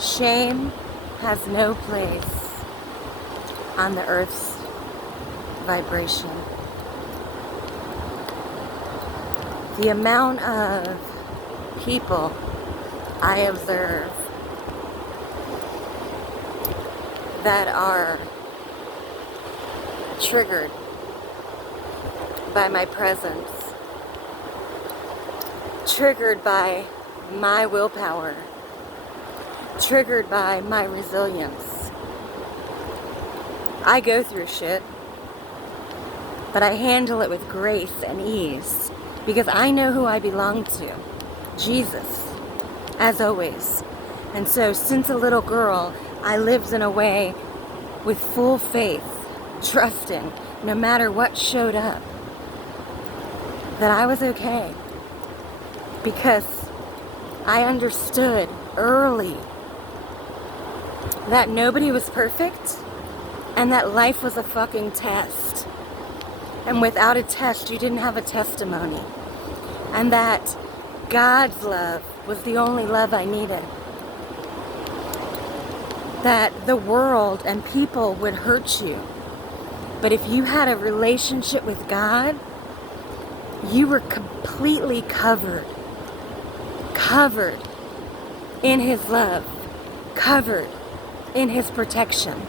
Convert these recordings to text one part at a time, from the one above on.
Shame has no place on the earth's vibration. The amount of people I observe that are triggered by my presence, triggered by my willpower, triggered by my resilience. I go through shit, but I handle it with grace and ease because I know who I belong to, Jesus, as always. And so since a little girl, I lived in a way with full faith, trusting no matter what showed up, that I was okay. Because I understood early that nobody was perfect and that life was a fucking test. And without a test, you didn't have a testimony. And that God's love was the only love I needed. That the world and people would hurt you. But if you had a relationship with God, you were completely covered in His love, covered in His protection.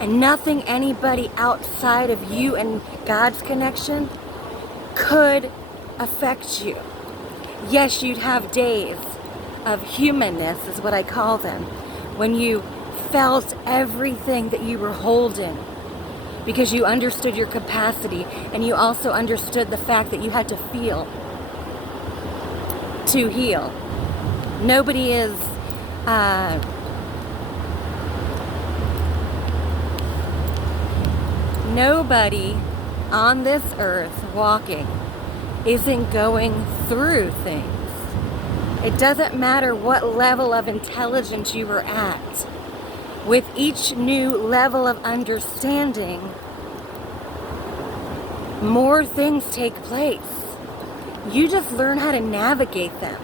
And nothing anybody outside of you and God's connection could affect you. Yes, you'd have days of humanness, is what I call them, when you felt everything that you were holding because you understood your capacity and you also understood the fact that you had to feel to heal. Nobody is nobody on this earth walking isn't going through things. It doesn't matter what level of intelligence you were at. With each new level of understanding, more things take place. You just learn how to navigate them.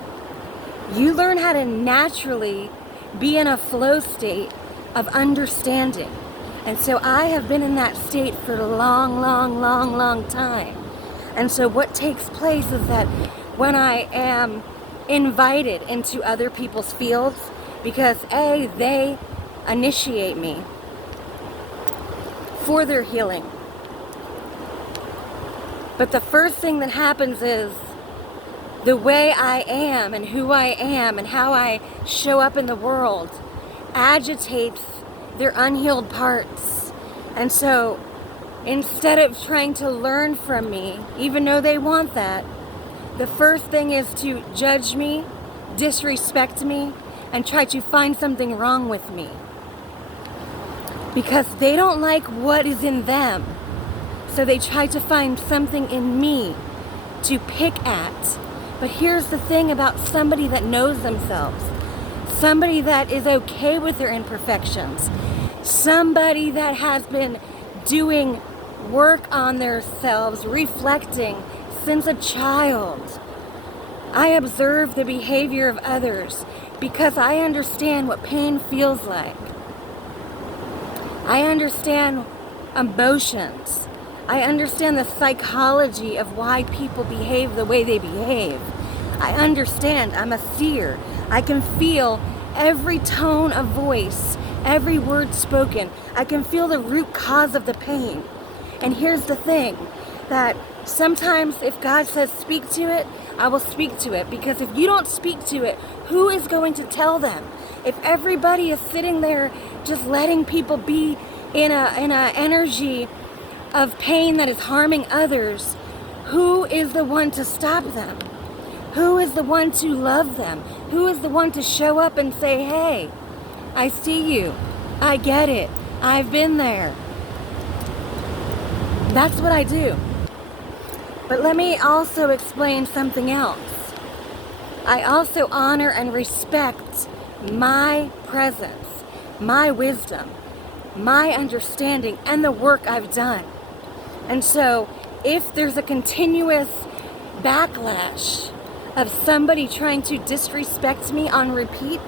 You learn how to naturally be in a flow state of understanding. And so I have been in that state for a long time. And so what takes place is that when I am invited into other people's fields, because A, they initiate me for their healing. But the first thing that happens is the way I am and who I am and how I show up in the world agitates their unhealed parts. And so instead of trying to learn from me, even though they want that, the first thing is to judge me, disrespect me, and try to find something wrong with me. Because they don't like what is in them. So they try to find something in me to pick at. But here's the thing about somebody that knows themselves. Somebody that is okay with their imperfections. Somebody that has been doing work on themselves, reflecting since a child. I observe the behavior of others because I understand what pain feels like. I understand emotions. I understand the psychology of why people behave the way they behave. I understand. I'm a seer. I can feel every tone of voice, every word spoken. I can feel the root cause of the pain. And here's the thing, that sometimes if God says speak to it, I will speak to it. Because if you don't speak to it, who is going to tell them? If everybody is sitting there just letting people be in a energy of pain that is harming others, who is the one to stop them? Who is the one to love them? Who is the one to show up and say, hey, I see you. I get it. I've been there. That's what I do. But let me also explain something else. I also honor and respect my presence, my wisdom, my understanding, and the work I've done. And so if there's a continuous backlash of somebody trying to disrespect me on repeat,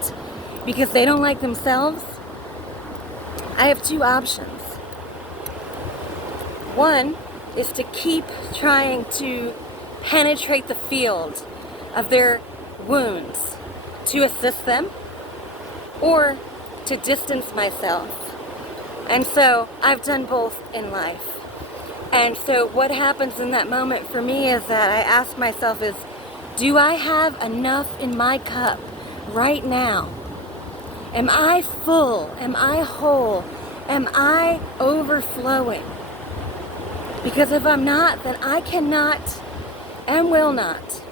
because they don't like themselves, I have two options. One is to keep trying to penetrate the field of their wounds to assist them, or to distance myself. And so I've done both in life. And so what happens in that moment for me is that I ask myself is, do I have enough in my cup right now? Am I full? Am I whole? Am I overflowing? Because if I'm not, then I cannot and will not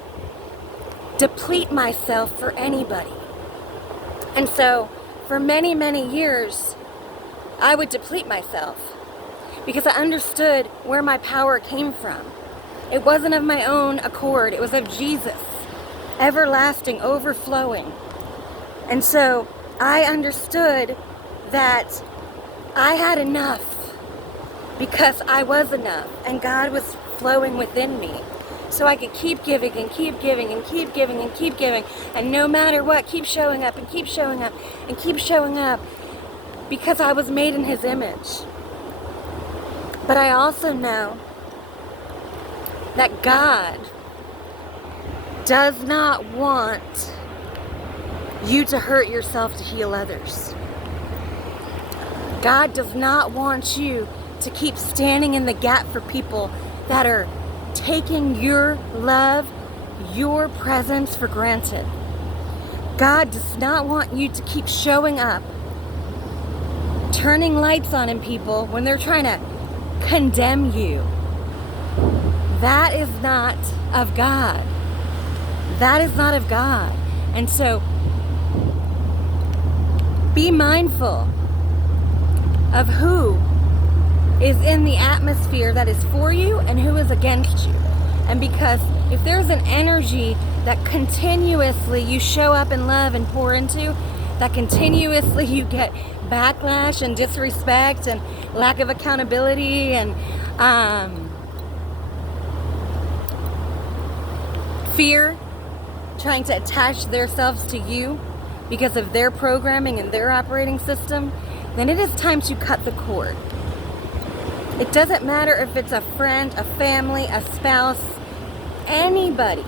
deplete myself for anybody. And so for many, many years, I would deplete myself because I understood where my power came from. It wasn't of my own accord. It was of Jesus, everlasting, overflowing. And so I understood that I had enough because I was enough and God was flowing within me. So I could keep giving and keep giving and keep giving and keep giving. And no matter what, keep showing up and keep showing up and keep showing up because I was made in His image. But I also know that God does not want you to hurt yourself to heal others. God does not want you to keep standing in the gap for people that are taking your love, your presence for granted. God does not want you to keep showing up, turning lights on in people when they're trying to condemn you. That is not of God. That is not of God. And so be mindful of who is in the atmosphere that is for you and who is against you. And because if there's an energy that continuously you show up in love and pour into, that continuously you get backlash and disrespect and lack of accountability and fear, trying to attach themselves to you because of their programming and their operating system, then it is time to cut the cord. It doesn't matter if it's a friend, a family, a spouse, anybody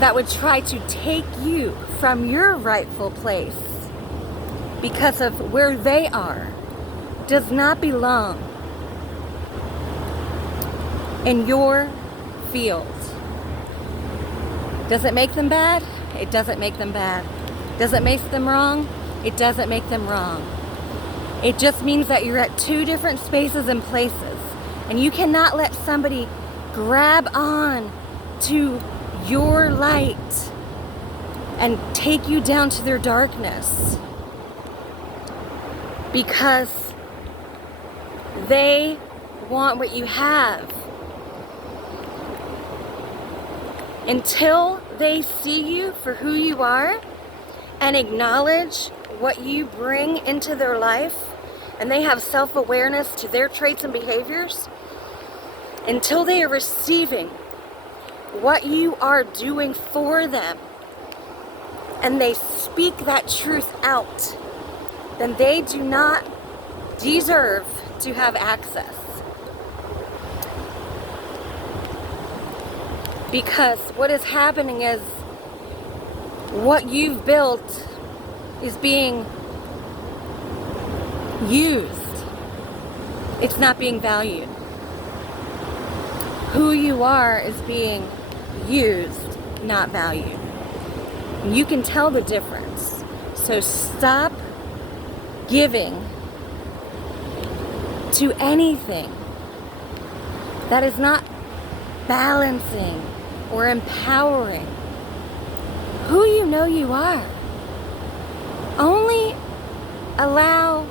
that would try to take you from your rightful place because of where they are, does not belong in your field. Does it make them bad? It doesn't make them bad. Does it make them wrong? It doesn't make them wrong. It just means that you're at two different spaces and places, and you cannot let somebody grab on to your light and take you down to their darkness because they want what you have. Until they see you for who you are and acknowledge what you bring into their life, and they have self-awareness to their traits and behaviors, until they are receiving what you are doing for them, and they speak that truth out, then they do not deserve to have access. Because what is happening is what you've built is being used. It's not being valued. Who you are is being used, not valued. You can tell the difference. So stop giving to anything that is not balancing or empowering who you know you are. Only allow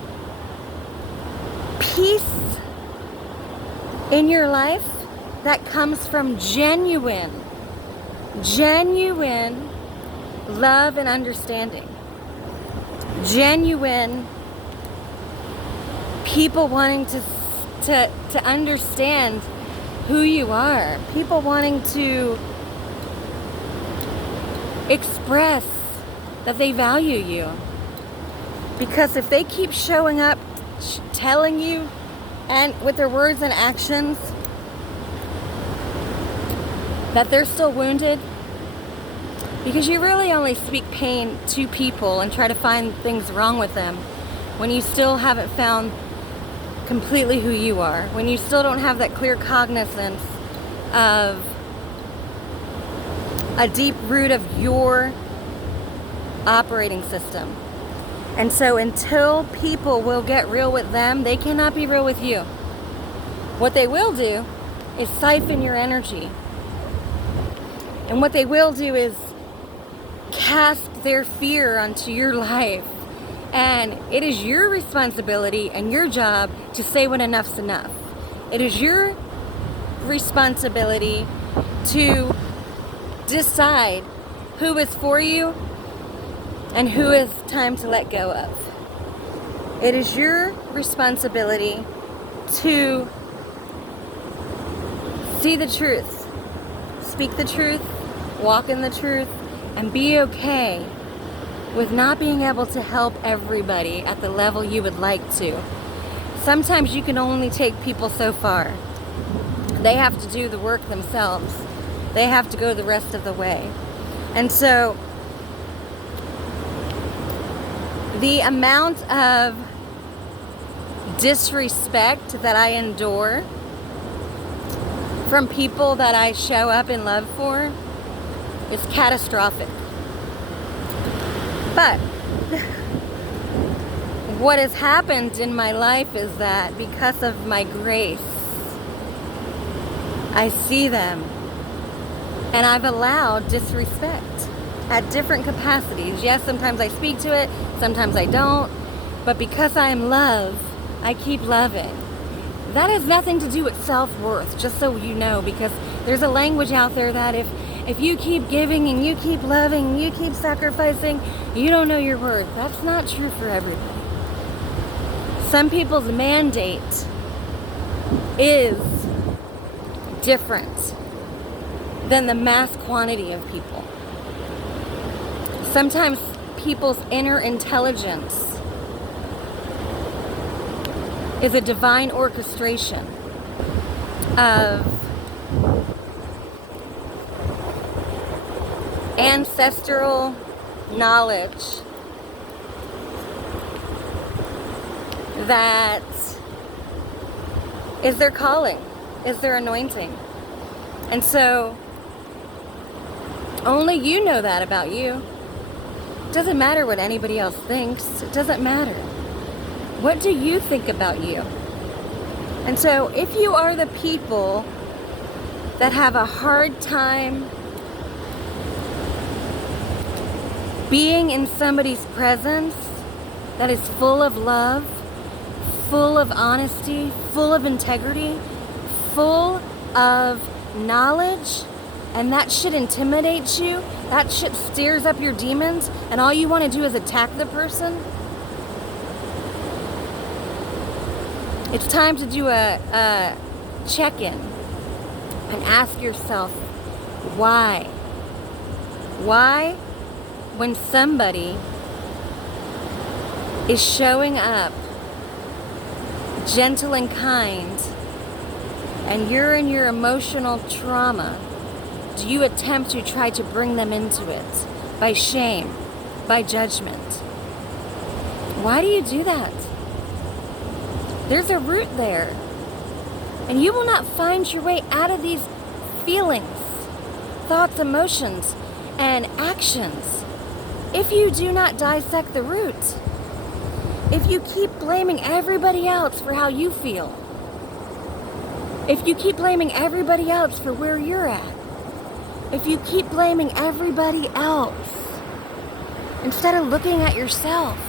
peace in your life that comes from genuine love and understanding. Genuine people wanting to understand who you are. People wanting to express that they value you. Because if they keep showing up, telling you, and with their words and actions, that they're still wounded, because you really only speak pain to people and try to find things wrong with them when you still haven't found completely who you are, when you still don't have that clear cognizance of a deep root of your operating system. And so until people will get real with them, they cannot be real with you. What they will do is siphon your energy. And what they will do is cast their fear onto your life. And it is your responsibility and your job to say when enough's enough. It is your responsibility to decide who is for you and who is time to let go of. It is your responsibility to see the truth, speak the truth, walk in the truth, and be okay with not being able to help everybody at the level you would like to. Sometimes you can only take people so far. They have to do the work themselves. They have to go the rest of the way. And so the amount of disrespect that I endure from people that I show up in love for is catastrophic. But what has happened in my life is that because of my grace, I see them, and I've allowed disrespect at different capacities. Yes, sometimes I speak to it, sometimes I don't, but because I am love, I keep loving. That has nothing to do with self-worth, just so you know, because there's a language out there that if you keep giving and you keep loving and you keep sacrificing, you don't know your worth. That's not true for everybody. Some people's mandate is different than the mass quantity of people. Sometimes people's inner intelligence is a divine orchestration of ancestral knowledge that is their calling, is their anointing. And so only you know that about you. It doesn't matter what anybody else thinks. It doesn't matter. What do you think about you? And so if you are the people that have a hard time being in somebody's presence that is full of love, full of honesty, full of integrity, full of knowledge, and that shit intimidates you, that shit stirs up your demons, and all you want to do is attack the person, it's time to do a check-in and ask yourself, why? Why, when somebody is showing up gentle and kind, and you're in your emotional trauma, do you attempt to try to bring them into it by shame, by judgment? Why do you do that? There's a root there, and you will not find your way out of these feelings, thoughts, emotions, and actions if you do not dissect the root. If you keep blaming everybody else for how you feel, if you keep blaming everybody else for where you're at, if you keep blaming everybody else instead of looking at yourself,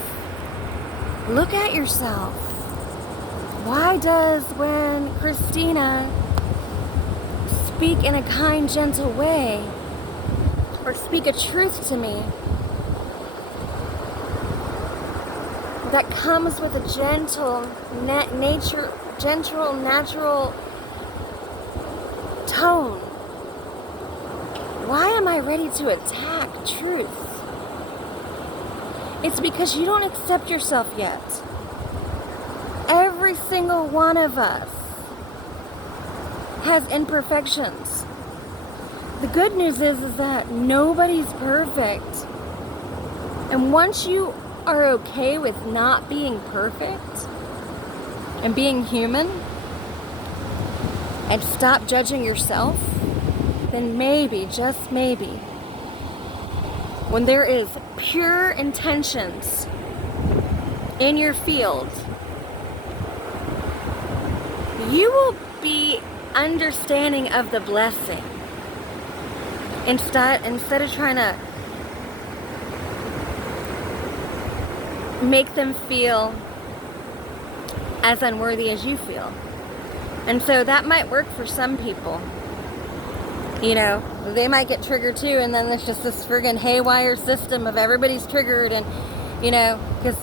look at yourself. Why does when Christina speak in a kind, gentle way, or speak a truth to me that comes with a gentle, natural tone, why am I ready to attack truth? It's because you don't accept yourself yet. Every single one of us has imperfections. The good news is that nobody's perfect. And once you are okay with not being perfect and being human and stop judging yourself, then maybe, just maybe, when there is pure intentions in your field, you will be understanding of the blessing instead of trying to make them feel as unworthy as you feel. And so that might work for some people. You know, they might get triggered too, and then there's just this friggin' haywire system of everybody's triggered, and, you know, because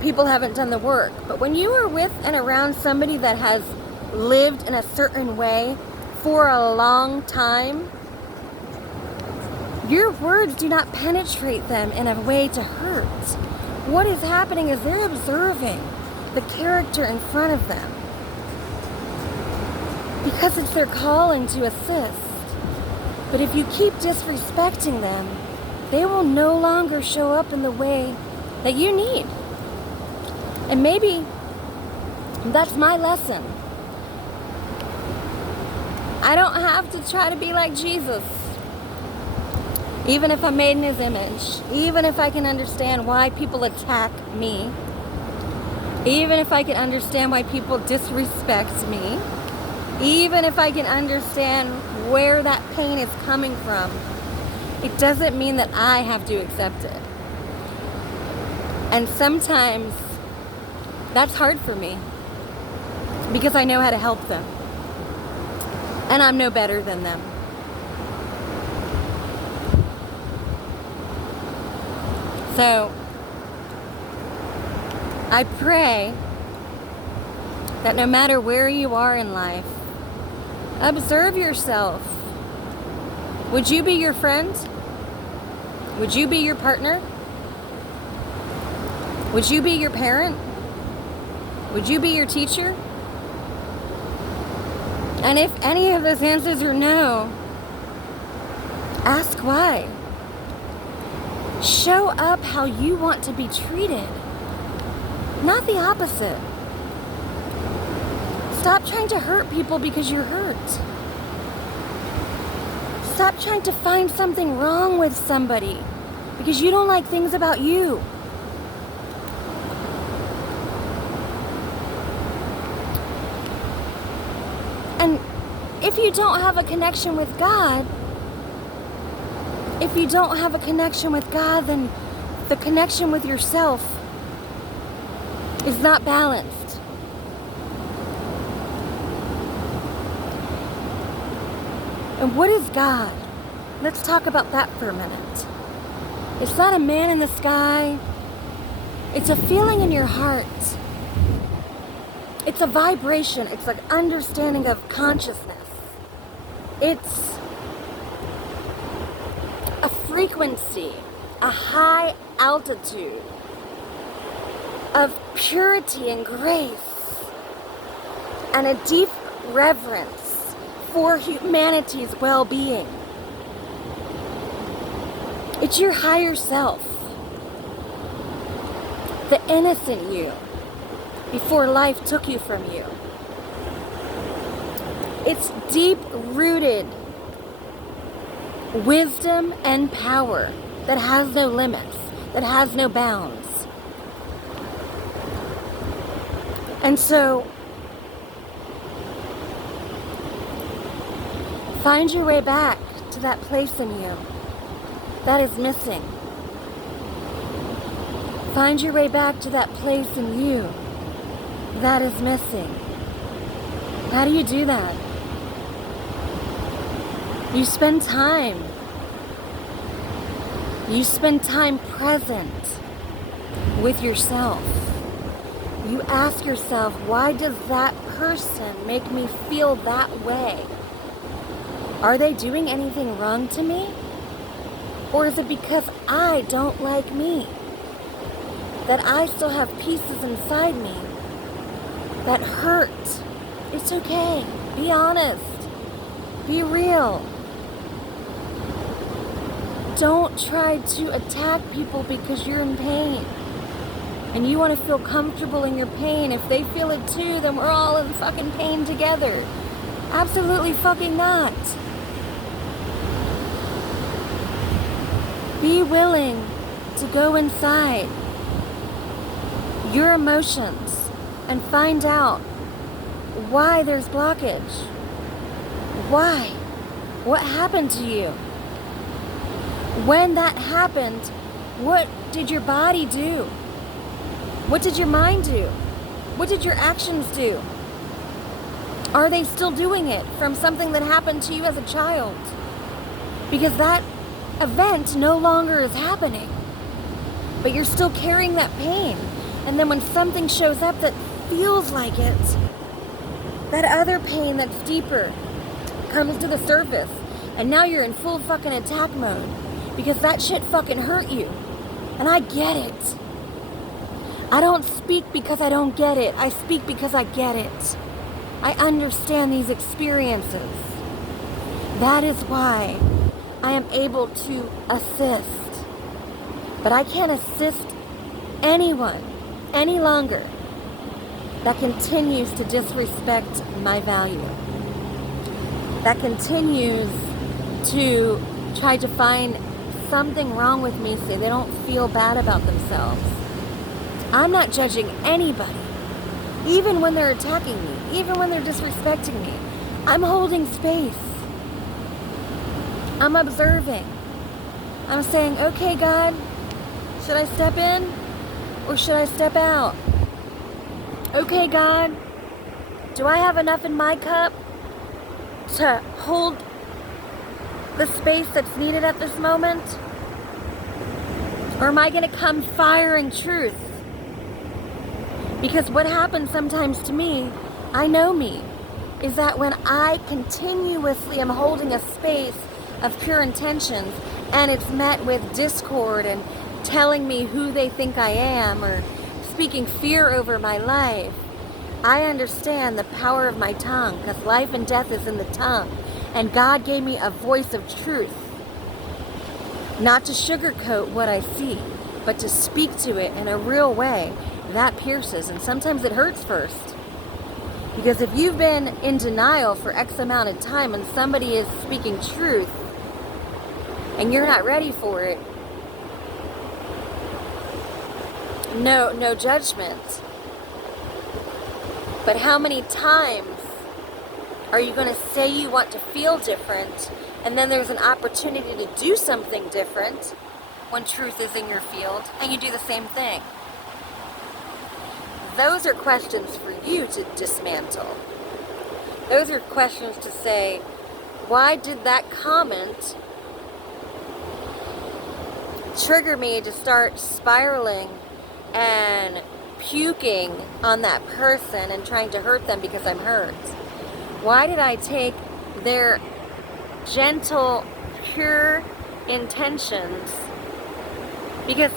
people haven't done the work. But when you are with and around somebody that has lived in a certain way for a long time, your words do not penetrate them in a way to hurt. What is happening is they're observing the character in front of them because it's their calling to assist. But if you keep disrespecting them, they will no longer show up in the way that you need. And maybe that's my lesson. I don't have to try to be like Jesus. Even if I'm made in his image, even if I can understand why people attack me, even if I can understand why people disrespect me, even if I can understand where that pain is coming from, it doesn't mean that I have to accept it. And sometimes that's hard for me because I know how to help them. And I'm no better than them. So, I pray that no matter where you are in life, observe yourself. Would you be your friend? Would you be your partner? Would you be your parent? Would you be your teacher? And if any of those answers are no, ask why. Show up how you want to be treated, not the opposite. Stop trying to hurt people because you're hurt. Stop trying to find something wrong with somebody because you don't like things about you. And if you don't have a connection with God, then the connection with yourself is not balanced. And what is God? Let's talk about that for a minute. It's not a man in the sky. It's a feeling in your heart. It's a vibration. It's like understanding of consciousness. It's a frequency, a high altitude of purity and grace and a deep reverence for humanity's well-being. It's your higher self, the innocent you, before life took you from you. It's deep-rooted wisdom and power that has no limits, that has no bounds. And so, find your way back to that place in you that is missing. Find your way back to that place in you that is missing. How do you do that? You spend time. You spend time present with yourself. You ask yourself, why does that person make me feel that way? Are they doing anything wrong to me? Or is it because I don't like me? that I still have pieces inside me that hurt. It's okay. Be honest. Be real. Don't try to attack people because you're in pain. And you want to feel comfortable in your pain. If they feel it too, then we're all in fucking pain together. Absolutely fucking not. Be willing to go inside your emotions and find out why there's blockage. Why? What happened to you? When that happened, what did your body do? What did your mind do? What did your actions do? Are they still doing it from something that happened to you as a child? Because that event no longer is happening, but you're still carrying that pain. And then when something shows up that feels like it, that other pain that's deeper comes to the surface, and now you're in full fucking attack mode because that shit fucking hurt you. And I get it. I don't speak because I don't get it. I speak because I get it. I understand these experiences. That is why I am able to assist. But I can't assist anyone any longer that continues to disrespect my value, that continues to try to find something wrong with me so they don't feel bad about themselves. I'm not judging anybody, even when they're attacking me, even when they're disrespecting me. I'm holding space. I'm observing. I'm saying, okay, God, should I step in or should I step out? Okay, God, do I have enough in my cup to hold the space that's needed at this moment? Or am I going to come firing truth? Because what happens sometimes to me, I know me, is that when I continuously am holding a space of pure intentions and it's met with discord and telling me who they think I am or speaking fear over my life, I understand the power of my tongue, because life and death is in the tongue. And God gave me a voice of truth, not to sugarcoat what I see, but to speak to it in a real way. That pierces, and sometimes it hurts first. Because if you've been in denial for X amount of time and somebody is speaking truth and you're not ready for it, no judgment. But how many times are you going to say you want to feel different, and then there's an opportunity to do something different when truth is in your field, and you do the same thing? Those are questions for you to dismantle. Those are questions to say, why did that comment trigger me to start spiraling and puking on that person and trying to hurt them because I'm hurt? Why did I take their gentle, pure intentions? Because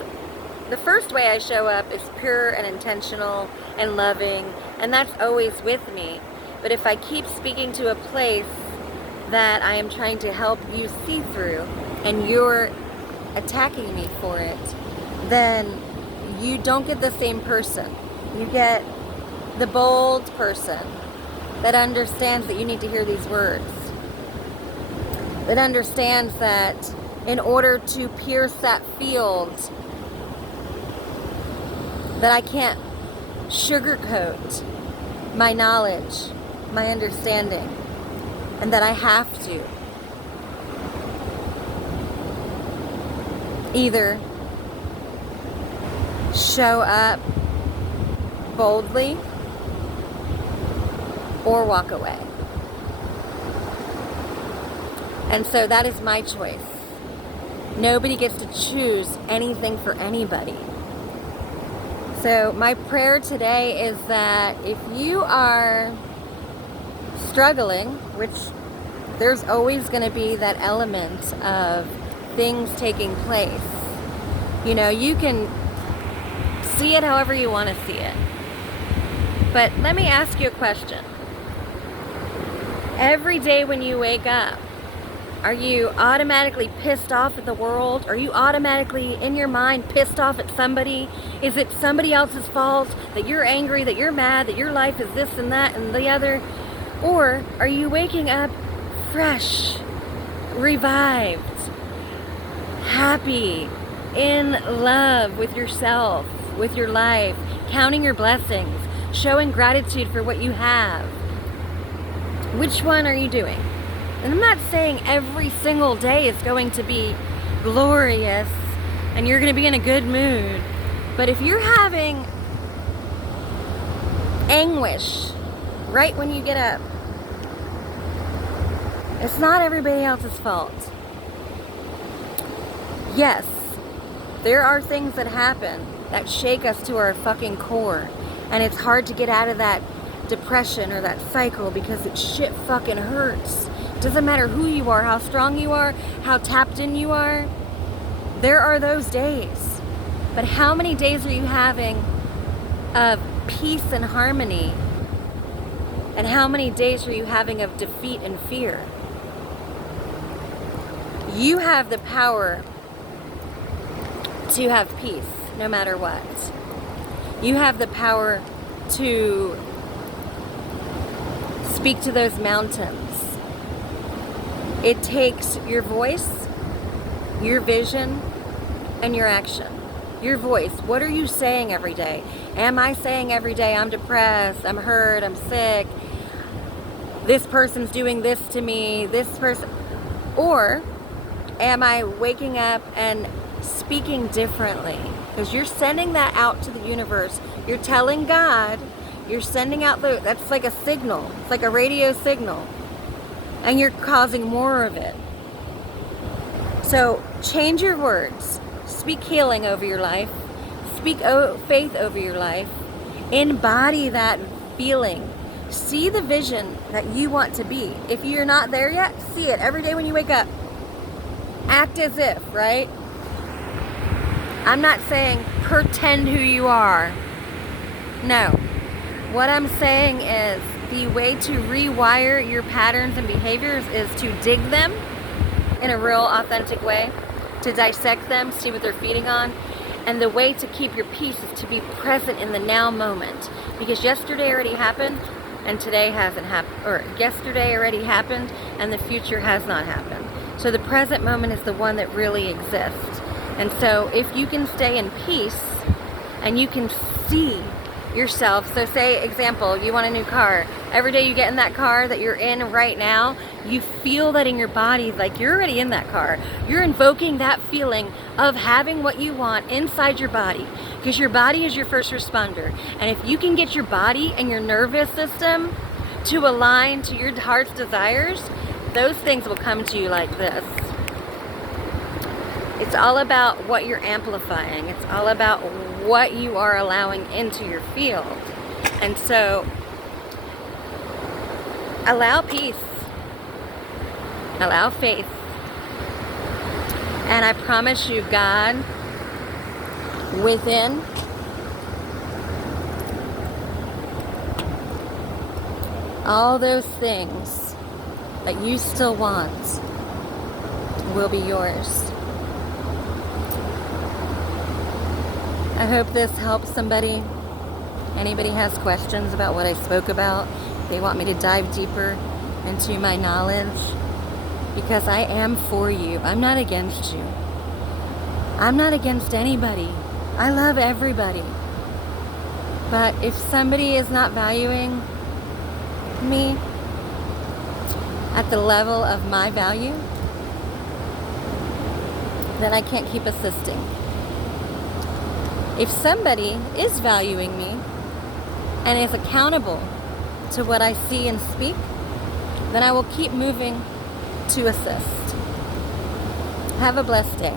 the first way I show up is pure and intentional and loving, and that's always with me. But if I keep speaking to a place that I am trying to help you see through, and you're attacking me for it, then you don't get the same person. You get the bold person that understands that you need to hear these words. That understands that in order to pierce that field, that I can't sugarcoat my knowledge, my understanding, and that I have to either show up boldly or walk away. And so that is my choice. Nobody gets to choose anything for anybody. So my prayer today is that if you are struggling, which there's always going to be that element of things taking place. You know, you can See it however you want to see it. But let me ask you a question. Every day when you wake up, are you automatically pissed off at the world? Are you automatically, in your mind, pissed off at somebody? Is it somebody else's fault that you're angry, that you're mad, that your life is this and that and the other? Or are you waking up fresh, revived, happy, in love with yourself, with your life, counting your blessings, showing gratitude for what you have? Which one are you doing? And I'm not saying every single day is going to be glorious and you're going to be in a good mood. But if you're having anguish right when you get up, it's not everybody else's fault. Yes, there are things that happen that shake us to our fucking core. And it's hard to get out of that depression or that cycle because it shit fucking hurts. It doesn't matter who you are, how strong you are, how tapped in you are. There are those days. But how many days are you having of peace and harmony? And how many days are you having of defeat and fear? You have the power to have peace no matter what. You have the power to speak to those mountains. It takes your voice, your vision, and your action. Your voice. What are you saying every day? Am I saying every day, I'm depressed, I'm hurt, I'm sick, this person's doing this to me, this person? Or am I waking up and speaking differently? Because you're sending that out to the universe. You're telling God, you're sending out that's like a signal. It's like a radio signal. And you're causing more of it. So change your words. Speak healing over your life. Speak faith over your life. Embody that feeling. See the vision that you want to be. If you're not there yet, see it every day when you wake up. Act as if, right? I'm not saying pretend who you are. No. What I'm saying is the way to rewire your patterns and behaviors is to dig them in a real authentic way, to dissect them, see what they're feeding on. And the way to keep your peace is to be present in the now moment. Because yesterday already happened and today hasn't happened. Or yesterday already happened and the future has not happened. So the present moment is the one that really exists. And so if you can stay in peace and you can see yourself, so say, example, you want a new car. Every day you get in that car that you're in right now, you feel that in your body, like you're already in that car. You're invoking that feeling of having what you want inside your body, because your body is your first responder. And if you can get your body and your nervous system to align to your heart's desires, those things will come to you like this. It's all about what you're amplifying. It's all about what you are allowing into your field. And so, allow peace. Allow faith. And I promise you, God, within, all those things that you still want will be yours. I hope this helps somebody. Anybody has questions about what I spoke about, they want me to dive deeper into my knowledge, because I am for you. I'm not against you. I'm not against anybody. I love everybody. But if somebody is not valuing me at the level of my value, then I can't keep assisting. If somebody is valuing me and is accountable to what I see and speak, then I will keep moving to assist. Have a blessed day.